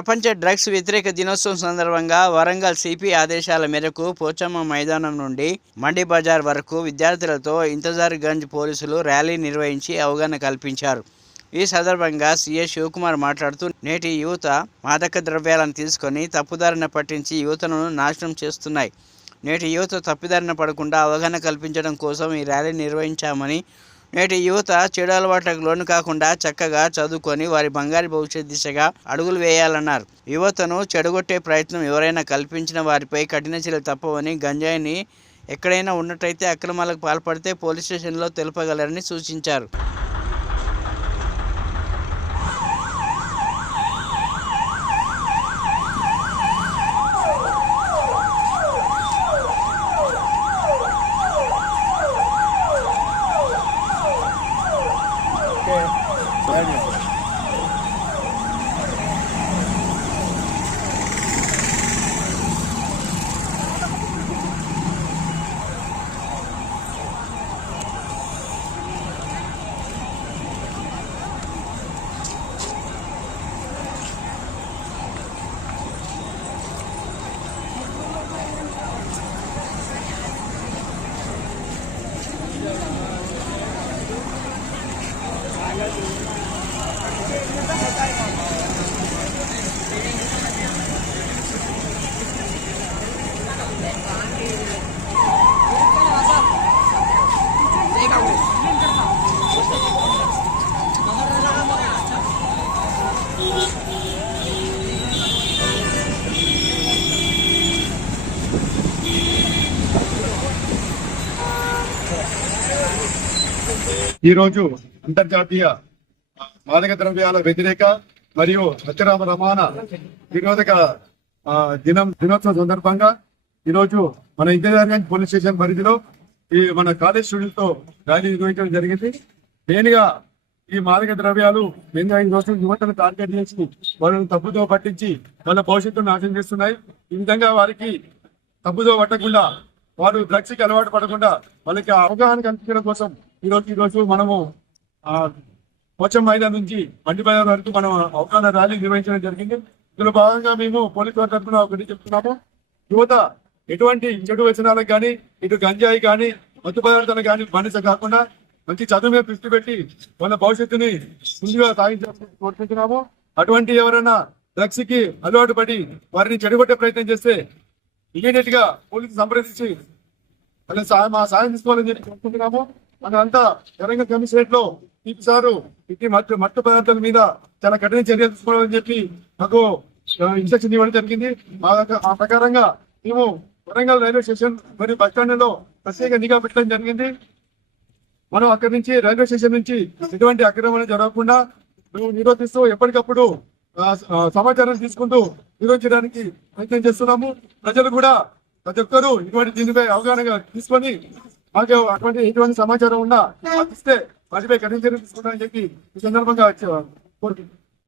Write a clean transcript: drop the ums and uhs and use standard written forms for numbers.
ప్రపంచ డ్రగ్స్ వ్యతిరేక దినోత్సవం సందర్భంగా వరంగల్ సిపి ఆదేశాల మేరకు పోచమ్మ మైదానం నుండి మండి బజార్ వరకు విద్యార్థులతో ఇంతజార్ గంజ్ పోలీసులు ర్యాలీ నిర్వహించి అవగాహన కల్పించారు. ఈ సందర్భంగా సిఐ శివకుమార్ మాట్లాడుతూ నేటి యువత మాదక ద్రవ్యాలను తీసుకొని తప్పుదారిన పట్టించి యువతను నాశనం చేస్తున్నాయి. నేటి యువత తప్పిదారిన పడకుండా అవగాహన కల్పించడం కోసం ఈ ర్యాలీ నిర్వహించామని, నేటి యువత చెడు అలవాట్లకు లోను కాకుండా చక్కగా చదువుకొని వారి బంగారు భవిష్యత్ దిశగా అడుగులు వేయాలన్నారు. యువతను చెడగొట్టే ప్రయత్నం ఎవరైనా కల్పించిన వారిపై కఠిన చర్యలు తప్పవని, గంజాయిని ఎక్కడైనా ఉన్నట్టయితే అక్రమాలకు పాల్పడితే పోలీస్ స్టేషన్లో తెలుపగలరని సూచించారు. ఈ రోజు అంతర్జాతీయ మాదక ద్రవ్యాల వ్యతిరేక మరియు అక్రమ రవాణా నిరోధక దినోత్సవం సందర్భంగా ఈ రోజు మన ఇంజనీరింగ్ పోలీస్ స్టేషన్ పరిధిలో ఈ మన కాలేజ్ స్టూడెంట్స్ తో ర్యాలీ నిర్వహించడం జరిగింది. మెయిన్గా ఈ మాదక ద్రవ్యాలు మెయిన్గా ఈ రోజు యువతను టార్గెట్ చేసి వాళ్ళని తప్పుదో పట్టించి వాళ్ళ భవిష్యత్తును నాశనం చేస్తున్నాయి. ఈ విధంగా వారికి తప్పుదో పట్టకుండా, వారు డ్రగ్స్ కి అలవాటు పడకుండా వాళ్ళకి అవగాహన కల్పించడం కోసం ఈ రోజు మనము పోచమ్మ మైదానం నుంచి మండి బజార్ వరకు మనం అవగాహన ర్యాలీ నిర్వహించడం జరిగింది. ఇందులో భాగంగా మేము పోలీసు వారి తరఫున ఒకటి చెప్తున్నాము. యువత ఎటువంటి చెడు వ్యసనాలకు కానీ, ఇటు గంజాయి కానీ, మత్తు పదార్థాలు కానీ బానిస కాకుండా మంచి చదువు మీద దృష్టి పెట్టి వాళ్ళ భవిష్యత్తుని ముందుగా సాగించాలని కోరుకుంటున్నాము. అటువంటి ఎవరైనా డ్రగ్స్ కి అలవాటు పడి వారిని చెడగొట్టే ప్రయత్నం చేస్తే ఇమీడియట్ గా పోలీసు సంప్రదించి మా సాయం తీసుకోవాలని చెప్పి కోరుకుంటున్నాము. మనంతా వరంగల్ కమిషనరేట్ లో సారు ఇటు మత్తు పదార్థాల మీద చాలా కఠిన చర్యలు తీసుకోవాలని చెప్పి మాకు ఇన్స్ట్రక్షన్ ఇవ్వడం జరిగింది. ఆ ప్రకారంగా మేము వరంగల్ రైల్వే స్టేషన్ మరియు బస్ స్టాండ్ లో ప్రత్యేక నిఘా పెట్టడం జరిగింది. మనం అక్కడి నుంచి రైల్వే స్టేషన్ నుంచి ఎటువంటి అక్రమణ జరగకుండా మేము నిరోధిస్తూ ఎప్పటికప్పుడు సమాచారం తీసుకుంటూ నిరోధించడానికి ప్రయత్నం చేస్తున్నాము. ప్రజలు కూడా ప్రతి ఒక్కరూ ఇటువంటి దీనిపై అవగాహన తీసుకొని మాకు ఎటువంటి సమాచారం ఉన్నా ఇస్తే వాటిపై కఠిన చర్యలు తీసుకుంటామని చెప్పి ఈ సందర్భంగా కోరుకుంటున్నాం.